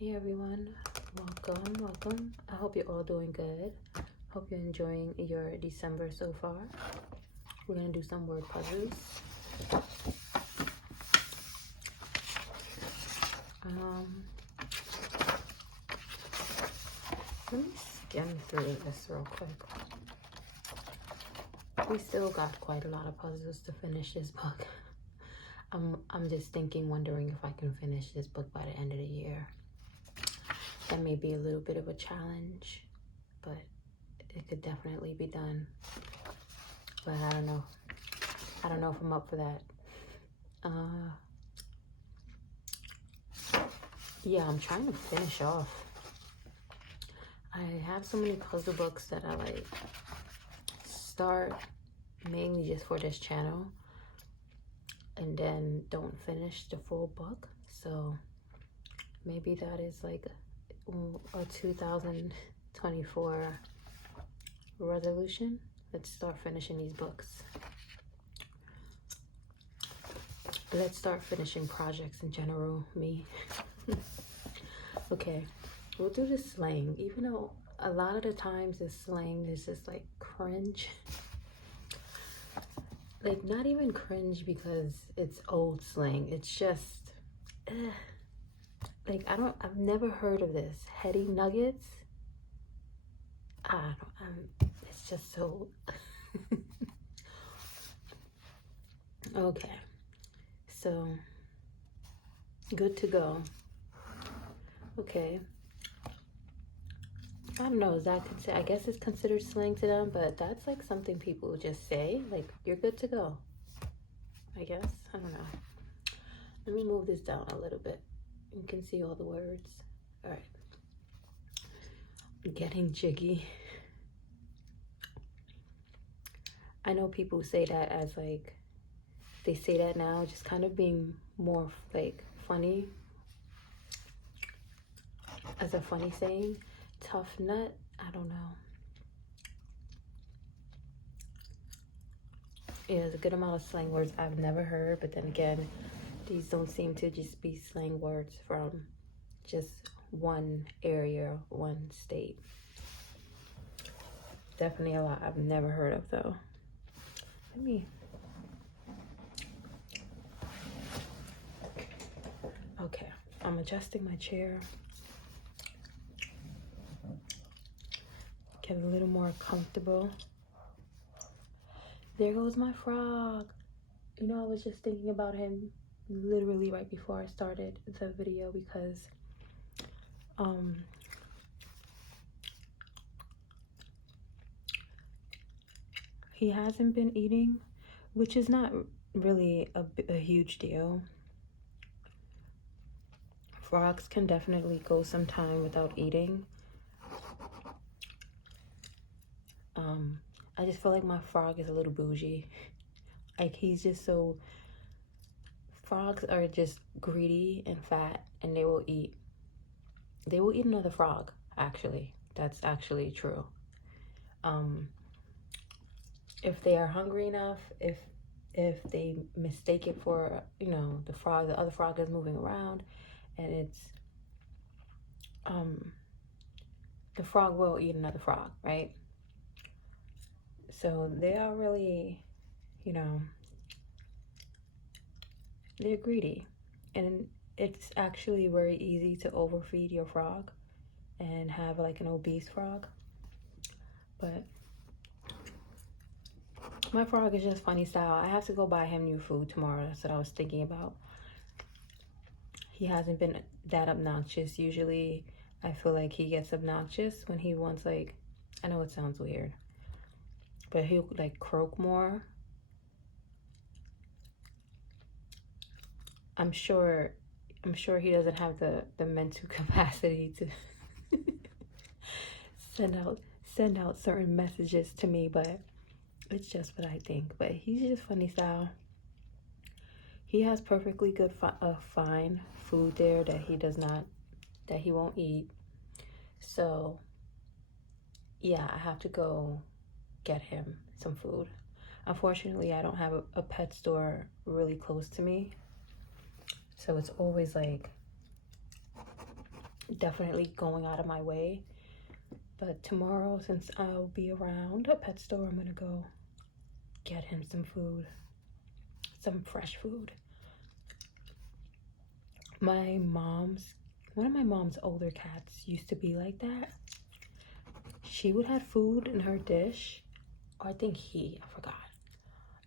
Hey everyone, welcome. I hope you're all doing good. Hope you're enjoying your December so far. We're gonna do some word puzzles. Let me skim through this real quick. We still got quite a lot of puzzles to finish this book. I'm just wondering if I can finish this book by the end of the year. That may be a little bit of a challenge, but it could definitely be done. But I don't know. I don't know if I'm up for that. Yeah, I'm trying to finish off. I have so many puzzle books that I like start mainly just for this channel and then don't finish the full book. So maybe that is like a 2024 resolution. Let's start finishing these books. Let's start finishing projects in general, me. Okay, we'll do the slang, even though a lot of the times the slang is just like cringe. Like not even cringe because it's old slang, it's just like I've never heard of this. Heady nuggets. It's just so okay. So good to go. Okay. I don't know, is that I guess it's considered slang to them, but that's like something people just say, like you're good to go. I guess. I don't know. Let me move this down a little bit. You can see all the words. All right. Getting jiggy. I know people say that as like, they say that now just kind of being more like funny, as a funny saying. Tough nut, I don't know. Yeah, there's a good amount of slang words I've never heard, but then again, these don't seem to just be slang words from just one area, one state. Definitely a lot I've never heard of though. Let me. Okay, I'm adjusting my chair. Get a little more comfortable. There goes my frog. You know, I was just thinking about him literally right before I started the video because he hasn't been eating, which is not really a huge deal. Frogs can definitely go some time without eating. I just feel like my frog is a little bougie. Like he's just so, frogs are just greedy and fat, and they will eat another frog, actually. That's actually true. If they are hungry enough, if they mistake it for, you know, the other frog is moving around and it's the frog will eat another frog, right? So they are really, you know, they're greedy, and it's actually very easy to overfeed your frog and have like an obese frog. But my frog is just funny style. I have to go buy him new food tomorrow. That's what I was thinking about. He hasn't been that obnoxious. Usually I feel like he gets obnoxious when he wants, like, I know it sounds weird, but he'll like croak more. I'm sure he doesn't have the mental capacity to send out certain messages to me, but it's just what I think. But he's just funny style. He has perfectly good fine food there that he won't eat. So yeah, I have to go get him some food. Unfortunately, I don't have a pet store really close to me, so it's always like definitely going out of my way. But tomorrow, since I'll be around a pet store, I'm gonna go get him some food, some fresh food. One of my mom's older cats used to be like that. She would have food in her dish, or I think I forgot.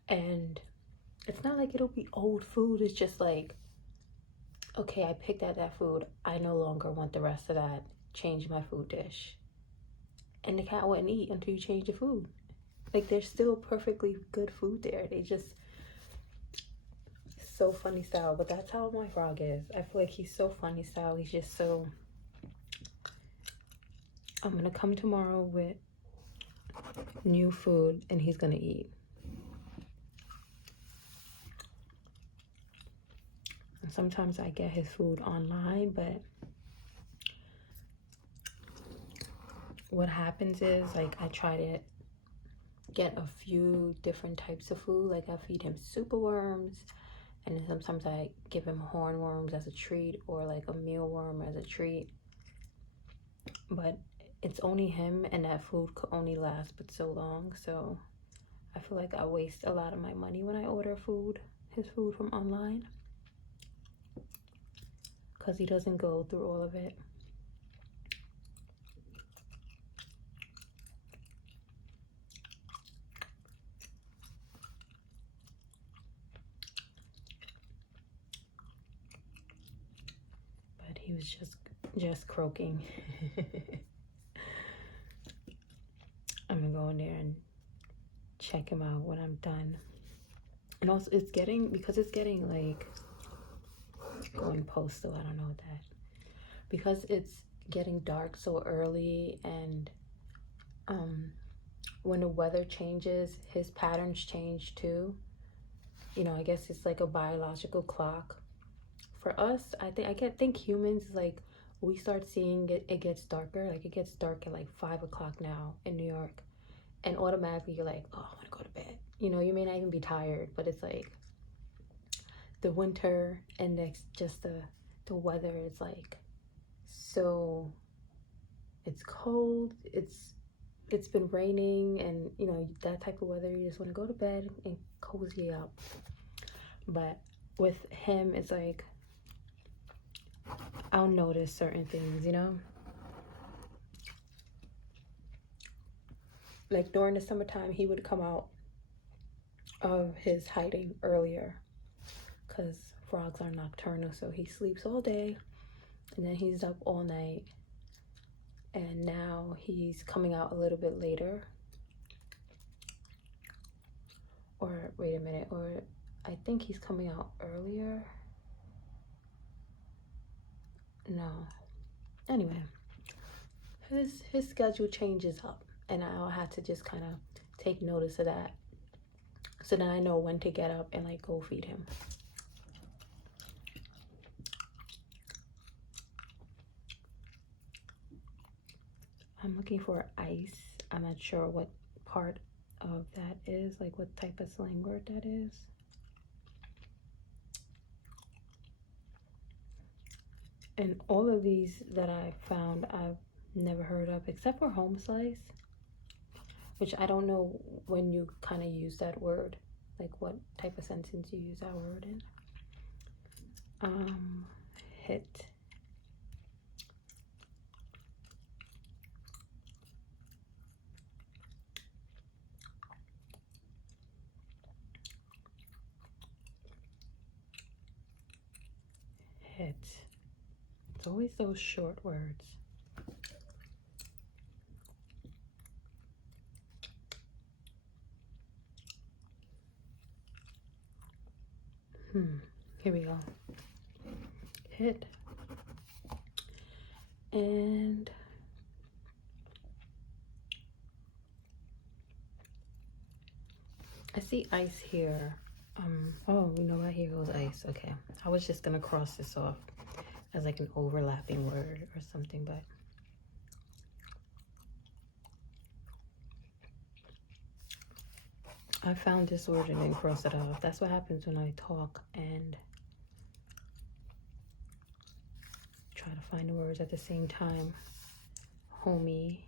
And it's not like it'll be old food, it's just like, okay, I picked at that food, I no longer want the rest of that, change my food dish. And the cat wouldn't eat until you change the food. Like, there's still perfectly good food there. They just, so funny style. But that's how my frog is. I feel like he's so funny style. He's just so, I'm gonna come tomorrow with new food and he's gonna eat. And sometimes I get his food online, but what happens is, like, I try to get a few different types of food. Like, I feed him super worms, and then sometimes I give him hornworms as a treat, or like a mealworm as a treat. But it's only him, and that food could only last but so long. So I feel like I waste a lot of my money when I order his food from online, because he doesn't go through all of it. But he was just croaking. I'm gonna go in there and check him out when I'm done. And also, because it's getting like, going postal, I don't know that, because it's getting dark so early, and when the weather changes, his patterns change too. You know, I guess it's like a biological clock. For us, I think humans, like, we start seeing it gets darker. Like, it gets dark at like 5 o'clock now in New York, and automatically you're like, oh, I want to go to bed. You know, you may not even be tired, but it's like the winter, and just the weather is like, so it's cold, it's been raining, and you know, that type of weather, you just want to go to bed and cozy up. But with him, it's like, I'll notice certain things, you know? Like, during the summertime, he would come out of his hiding earlier, because frogs are nocturnal, so he sleeps all day and then he's up all night. And now he's coming out a little bit later. Or wait a minute, or I think he's coming out earlier. No. Anyway, his schedule changes up, and I'll have to just kind of take notice of that, so then I know when to get up and like go feed him. I'm looking for ice. I'm not sure what part of that is, like what type of slang word that is. And all of these that I found, I've never heard of, except for home slice, which I don't know when you kind of use that word, like what type of sentence you use that word in. Hit. Hit. It's always those short words. Here we go. Hit. And I see ice here. Oh, you know what? Here goes ice. Okay. I was just gonna cross this off as like an overlapping word or something, but I found this word and then cross it off. That's what happens when I talk and try try to find the words at the same time. Homie.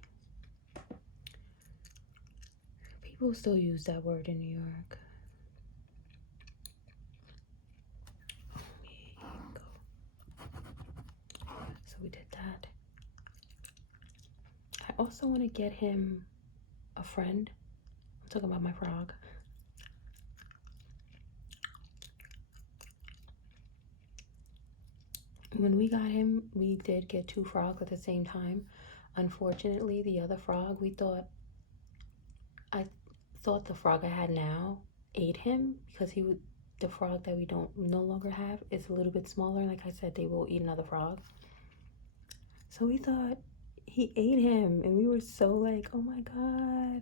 People still use that word in New York. Homie. So we did that. I also want to get him a friend. I'm talking about my frog. When we got him, we did get 2 frogs at the same time. Unfortunately, the other frog, I thought the frog I had now ate him, because the frog that we no longer have is a little bit smaller. Like I said, they will eat another frog. So we thought he ate him, and we were so like, oh my God,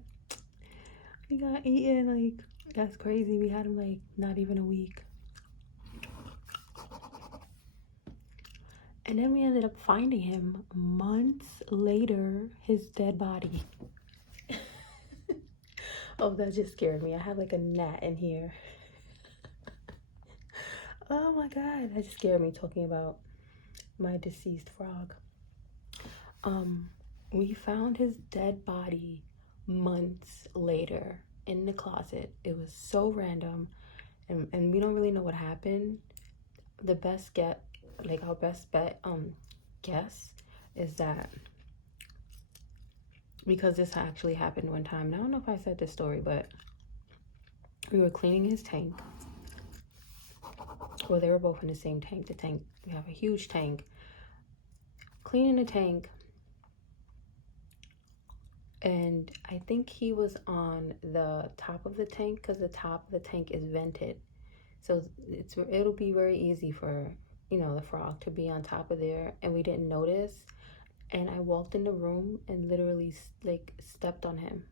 we got eaten. Like, that's crazy. We had him like not even a week. And then we ended up finding him months later, his dead body. Oh, that just scared me. I have like a gnat in here. Oh my God, that just scared me talking about my deceased frog. We found his dead body months later in the closet. It was so random, and we don't really know what happened. The best get, like our best bet, guess is that, because this actually happened one time. And I don't know if I said this story, but we were cleaning his tank. Well, they were both in the same tank. The tank, we have a huge tank. Cleaning the tank, and I think he was on the top of the tank, because the top of the tank is vented. So it'll be very easy for, the frog to be on top of there, and we didn't notice. And I walked in the room and literally like stepped on him.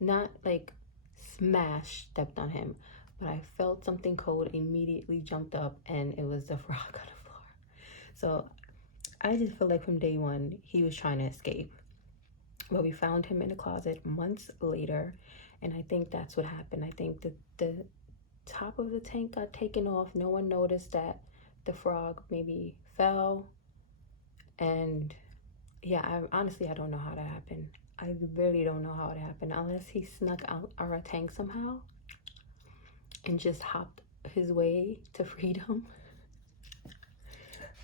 Not like stepped on him, but I felt something cold, immediately jumped up, and it was the frog on the floor. So I just feel like from day one, he was trying to escape. But we found him in the closet months later, and I think that's what happened. I think that the top of the tank got taken off. No one noticed that the frog maybe fell. And yeah, I don't know how that happened. I really don't know how it happened, unless he snuck out our tank somehow and just hopped his way to freedom.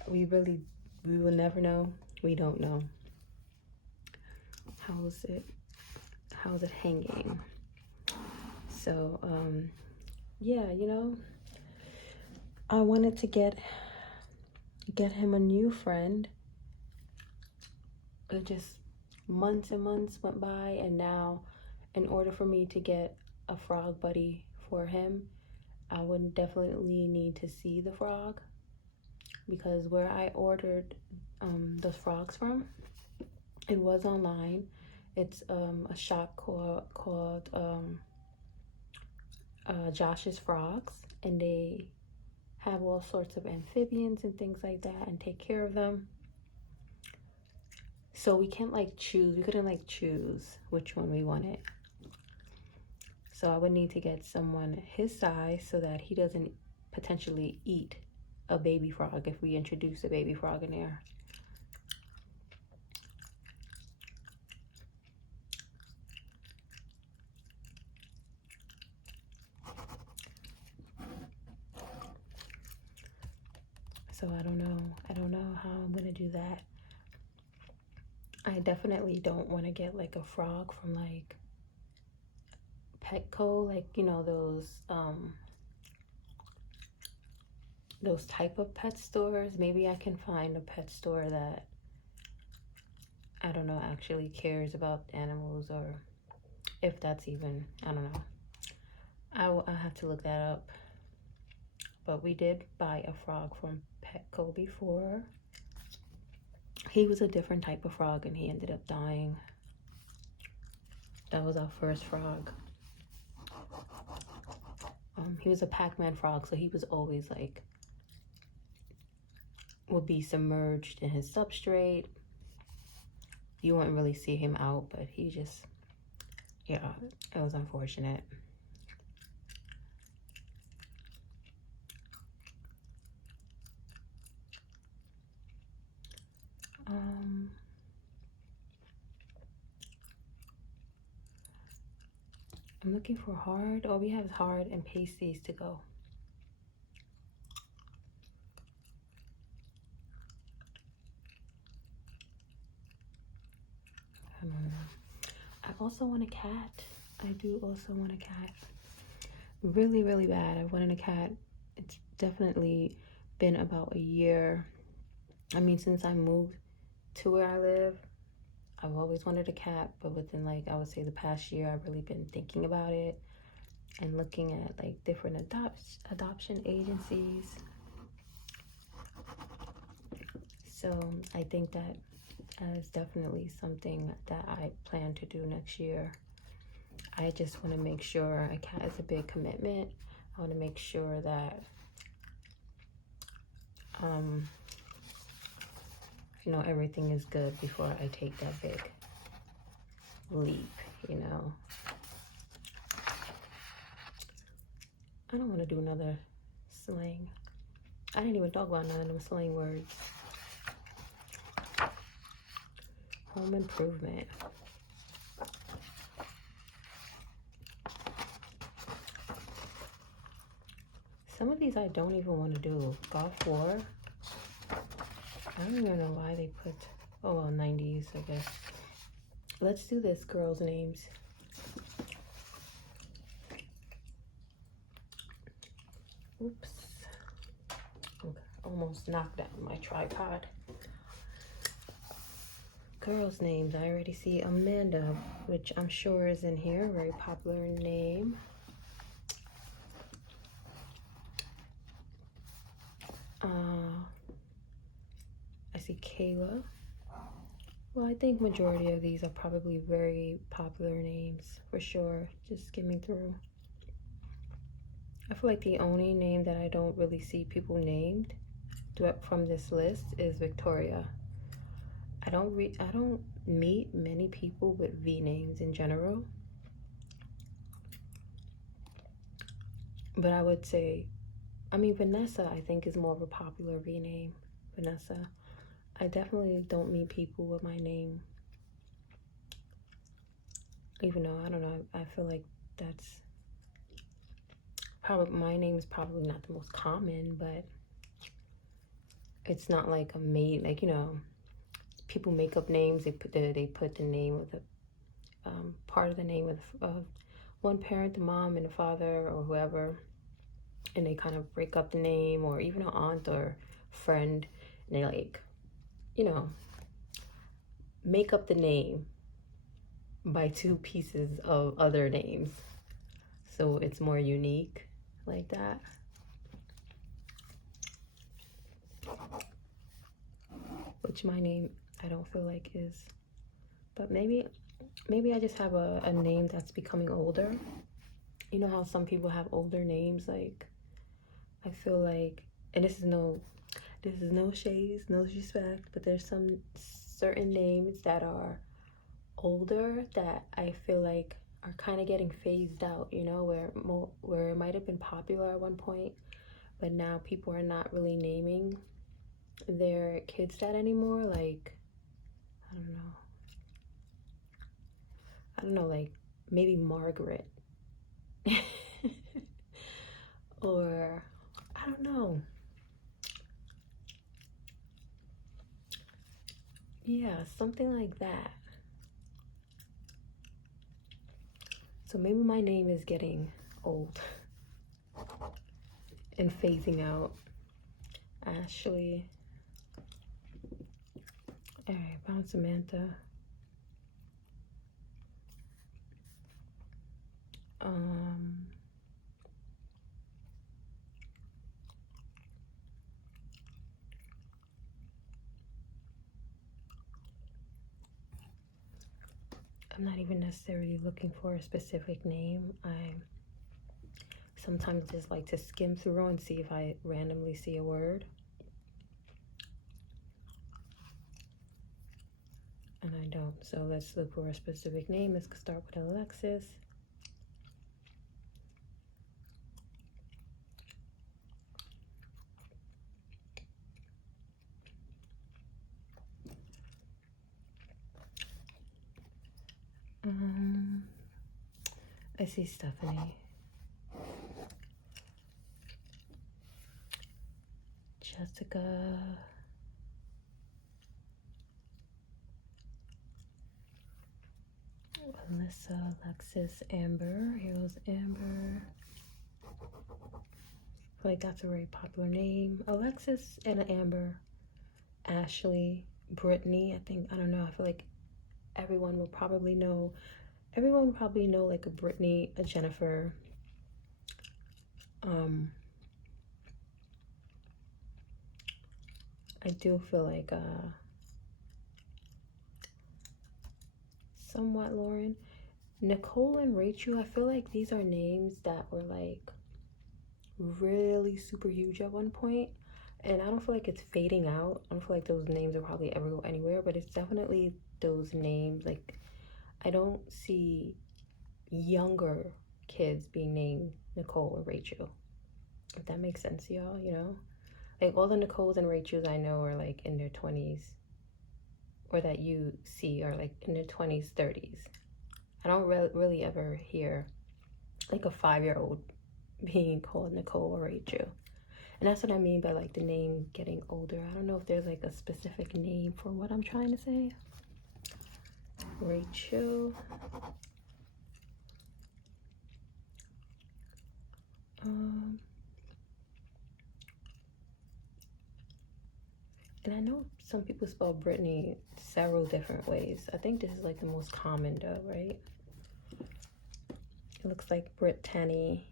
We will never know. We don't know. How's it hanging? So, yeah, I wanted to get him a new friend. It just months and months went by, and now, in order for me to get a frog buddy for him, I would definitely need to see the frog, because where I ordered those frogs from, it was online. It's a shop called Josh's Frogs, and they have all sorts of amphibians and things like that, and take care of them. So we couldn't choose which one we wanted. So I would need to get someone his size, so that he doesn't potentially eat a baby frog if we introduce a baby frog in there. So I don't know how I'm gonna do that. I definitely don't want to get like a frog from like Petco, like those type of pet stores. Maybe I can find a pet store that, I don't know, actually cares about animals, or if that's even, I don't know. I'll have to look that up. But we did buy a frog from Petco before. He was a different type of frog, and he ended up dying. That was our first frog. He was a Pac-Man frog, so he was always like, would be submerged in his substrate. You wouldn't really see him out, but he just, yeah, it was unfortunate. I'm looking for hard. All we have is hard and pasties to go. I don't know. I also want a cat. I do also want a cat. Really, really bad. I wanted a cat. It's definitely been about a year. I mean, since I moved to where I live, I've always wanted a cat, but within like, I would say the past year, I've really been thinking about it and looking at like different adoption agencies. So I think that is definitely something that I plan to do next year. I just want to make sure, a cat is a big commitment. I want to make sure that, you know, everything is good before I take that big leap, you know. I don't want to do another slang. I didn't even talk about none of them slang words. Home improvement. Some of these I don't even want to do. Golf war. I don't even know why they put, oh well, 90s, I guess. Let's do this, girls' names. Oops. Okay, almost knocked down my tripod. Girls' names. I already see Amanda, which I'm sure is in here. Very popular name. I see Kayla. Well, I think majority of these are probably very popular names for sure. Just skimming through. I feel like the only name that I don't really see people named from this list is Victoria. I don't meet many people with V names in general. But I would say, I mean, Vanessa, I think, is more of a popular V name. Vanessa. I definitely don't meet people with my name. Even though, I don't know, I feel like that's probably, my name is probably not the most common, but it's not like a made, like, you know, people make up names. They put the name of the part of the name of one parent, the mom and the father or whoever, and they kind of break up the name, or even an aunt or friend, and they like, you know, make up the name by two pieces of other names, so it's more unique like that. Which my name, I don't feel like is, but maybe I just have a name that's becoming older. You know how some people have older names? Like, I feel like, and this is no shades, no disrespect, but there's some certain names that are older that I feel like are kind of getting phased out, you know, where it might have been popular at one point, but now people are not really naming their kids that anymore. Like, I don't know, like maybe Margaret. Or I don't know. Yeah, something like that. So maybe my name is getting old and phasing out. Ashley. All right, found Samantha. I'm not even necessarily looking for a specific name. I sometimes just like to skim through and see if I randomly see a word. And I don't. So let's look for a specific name. Let's start with Alexis. I see Stephanie. Jessica. Alyssa, Alexis, Amber. Here goes Amber. I feel like that's a very popular name. Alexis and Amber. Ashley, Brittany. I don't know. I feel like everyone will probably know. Everyone would probably know like a Brittany, a Jennifer. I do feel like somewhat Lauren. Nicole and Rachel, I feel like these are names that were like really super huge at one point, and I don't feel like it's fading out. I don't feel like those names are probably ever go anywhere, but it's definitely those names. Like, I don't see younger kids being named Nicole or Rachel, if that makes sense to y'all, you know? Like, all the Nicoles and Rachels I know are like in their 20s, or that you see are like in their 20s, 30s. I don't really ever hear like a 5-year-old being called Nicole or Rachel. And that's what I mean by like the name getting older. I don't know if there's like a specific name for what I'm trying to say. Rachel. And I know some people spell Brittany several different ways. I think this is like the most common though, right? It looks like Brittany.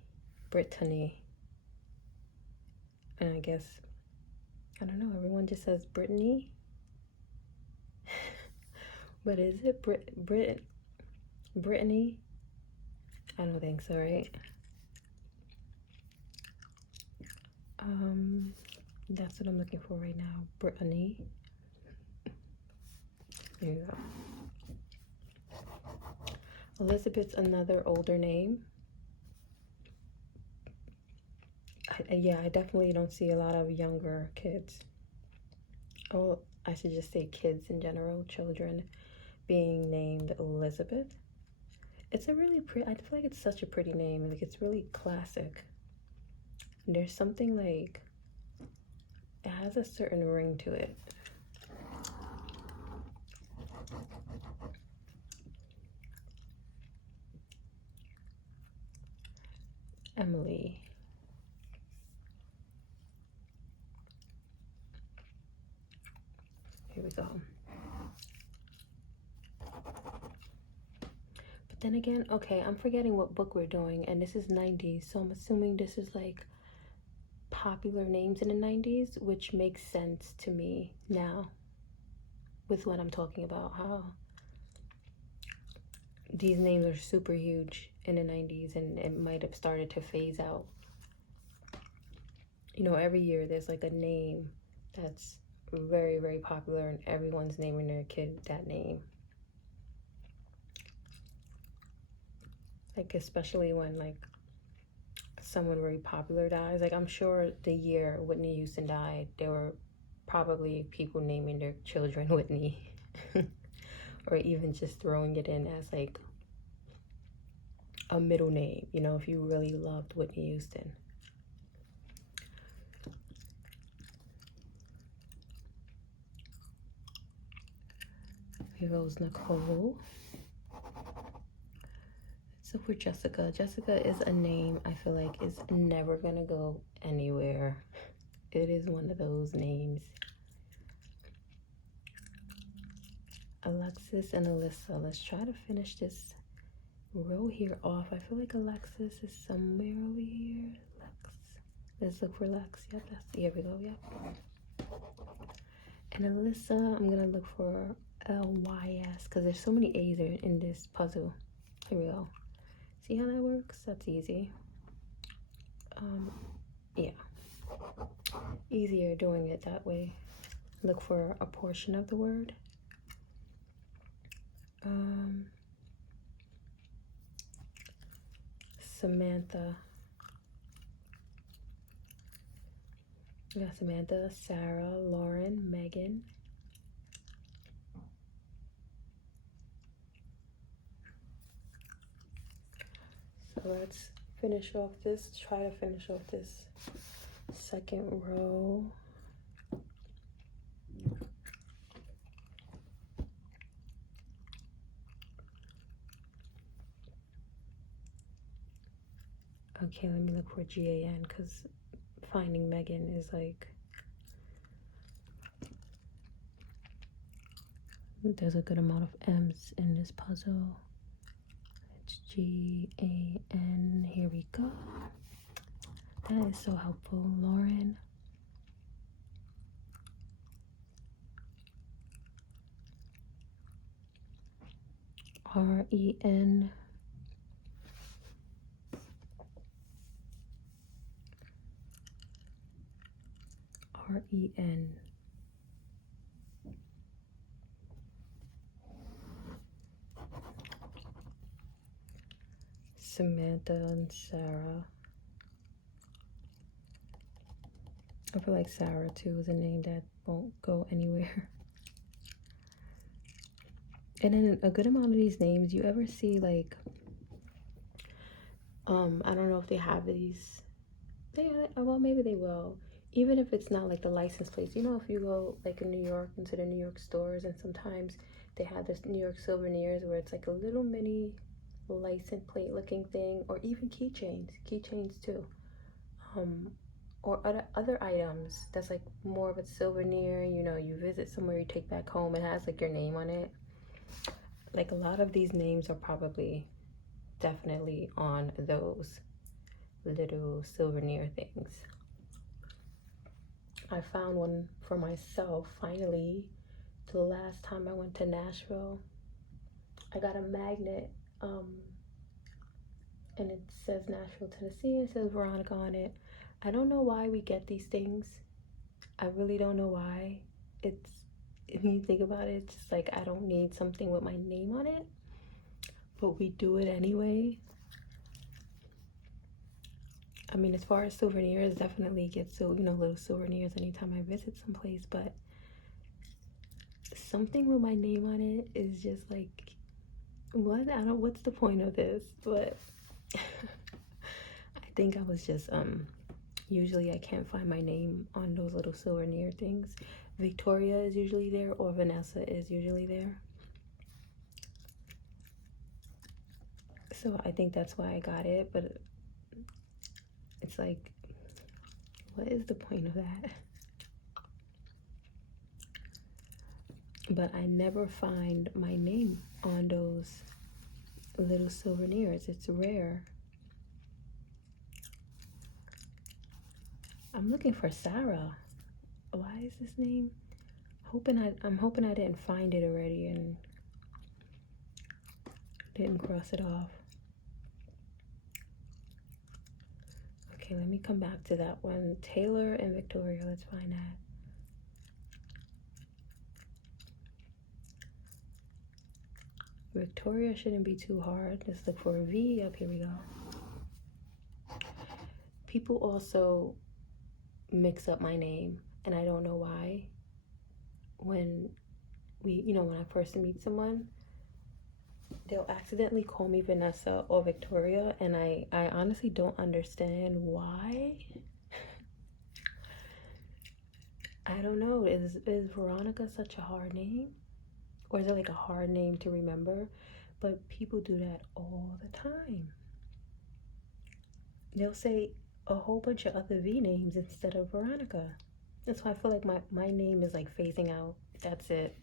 And I guess, I don't know, everyone just says Brittany. But is it Brittany? I don't think so, right? That's what I'm looking for right now. Brittany. There you go. Elizabeth's another older name. I definitely don't see a lot of younger kids. Oh, I should just say kids in general, children, being named Elizabeth. It's a really pretty, I feel like it's such a pretty name. Like, it's really classic. There's something like, it has a certain ring to it. Emily. Here we go. But then again, okay, I'm forgetting what book we're doing, and this is 90s, so I'm assuming this is like popular names in the 90s, which makes sense to me now with what I'm talking about, how these names are super huge in the 90s, and it might have started to phase out. You know, every year there's like a name that's very, very popular, and everyone's naming their kid that name. Like, especially when like someone very popular dies. Like, I'm sure the year Whitney Houston died, there were probably people naming their children Whitney. Or even just throwing it in as like a middle name, you know, if you really loved Whitney Houston. Here goes Nicole. So for Jessica, Jessica is a name I feel like is never gonna go anywhere. It is one of those names. Alexis and Alyssa. Let's try to finish this row here off. I feel like Alexis is somewhere over here. Let's look for Lex. Yep, here we go. Yep. And Alyssa, I'm gonna look for L-Y-S because there's so many A's in this puzzle. Here we go. See how that works? That's easy. Yeah. Easier doing it that way. Look for a portion of the word. Samantha. We got Samantha, Sarah, Lauren, Megan. So let's finish off this, try to finish off this second row. Okay, let me look for GAN because finding Megan is like, there's a good amount of M's in this puzzle. It's GAN. Here we go. That is so helpful, Lauren. REN. REN. Samantha and Sarah. I feel like Sarah too is a name that won't go anywhere. And then a good amount of these names, you ever see like, I don't know if they have these. Well, maybe they will. Even if it's not like the license plates, you know, if you go like in New York into the New York stores, and sometimes they have this New York souvenirs where it's like a little mini license plate looking thing, or even keychains too, or other items that's like more of a souvenir. You know, you visit somewhere, you take back home, it has like your name on it. Like a lot of these names are probably definitely on those little souvenir things. I found one for myself finally. The last time I went to Nashville, I got a magnet, and it says Nashville, Tennessee. It says Veronica on it. I don't know why we get these things. I really don't know why. It's, if you think about it, it's just like I don't need something with my name on it, but we do it anyway. I mean, as far as souvenirs, definitely get little souvenirs anytime I visit someplace, but something with my name on it is just like, what? What's the point of this? But I think I was just, usually I can't find my name on those little souvenir things. Victoria is usually there, or Vanessa is usually there. So I think that's why I got it, but it's like, what is the point of that? But I never find my name on those little souvenirs. It's rare. I'm looking for Sarah. Why is this name? I'm hoping I didn't find it already and didn't cross it off. Okay, let me come back to that one. Taylor and Victoria, let's find that. Victoria shouldn't be too hard. Let's look for a V. Up here we go. People also mix up my name, and I don't know why. When when I first meet someone, they'll accidentally call me Vanessa or Victoria, and I honestly don't understand why. I don't know. Is Veronica such a hard name? Or is it like a hard name to remember? But people do that all the time. They'll say a whole bunch of other V names instead of Veronica. That's why I feel like my name is like phasing out. That's it.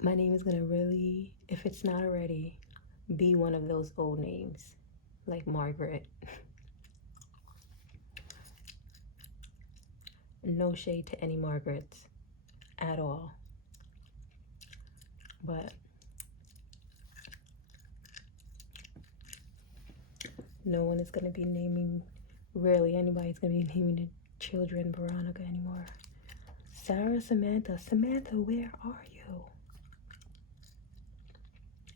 My name is gonna really, if it's not already, be one of those old names, like Margaret. No shade to any Margarets at all. But no one is gonna be naming, rarely anybody's gonna be naming their children Veronica anymore. Sarah, Samantha, where are you?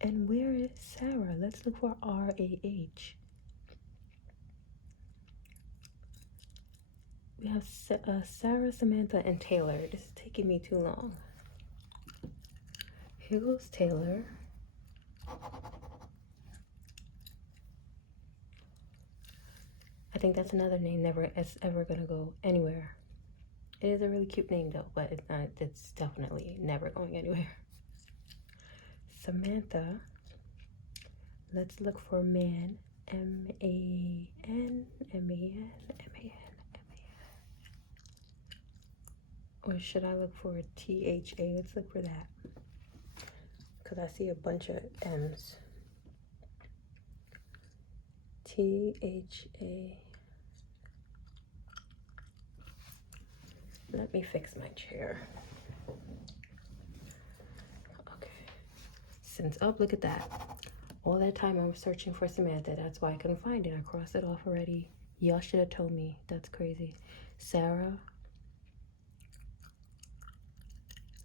And where is Sarah? Let's look for R-A-H. We have Sarah, Samantha, and Taylor. This is taking me too long. Here goes Taylor. I think that's another name it's ever gonna go anywhere. It is a really cute name though, but it's not. It's definitely never going anywhere. Samantha. Let's look for man. M-A-N, M-A-N, M-A-N, M-A-N. Or should I look for T-H-A? Let's look for that. Because I see a bunch of M's. T-H-A. Let me fix my chair. Okay. Look at that. All that time I was searching for Samantha. That's why I couldn't find it. I crossed it off already. Y'all should have told me. That's crazy. Sarah.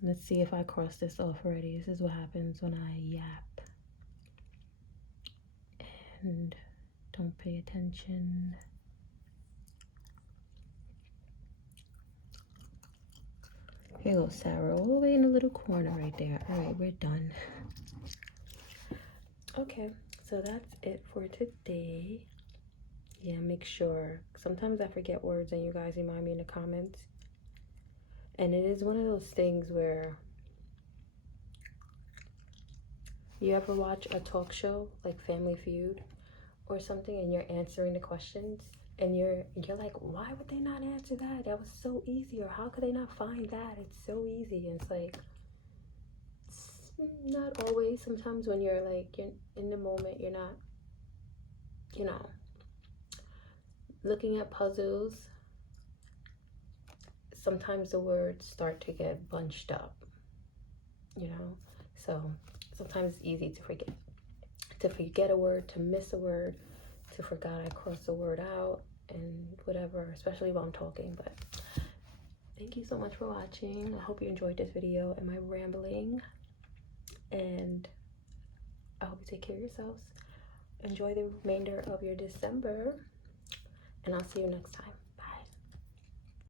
Let's see if I cross this off already. This is what happens when I yap. And don't pay attention. Here goes Sarah, all the way in the little corner right there. All right, we're done. Okay, so that's it for today. Yeah, make sure. Sometimes I forget words and you guys remind me in the comments. And it is one of those things where you ever watch a talk show like Family Feud or something and you're answering the questions and you're like, why would they not answer that? That was so easy. Or how could they not find that? It's so easy. And it's like, not always. Sometimes when you're in the moment, you're not, looking at puzzles. Sometimes the words start to get bunched up, so sometimes it's easy to forget a word, to miss a word, to forget I crossed a word out and whatever, especially while I'm talking. But thank you so much for watching. I hope you enjoyed this video and my rambling. And I hope you take care of yourselves. Enjoy the remainder of your December. And I'll see you next time.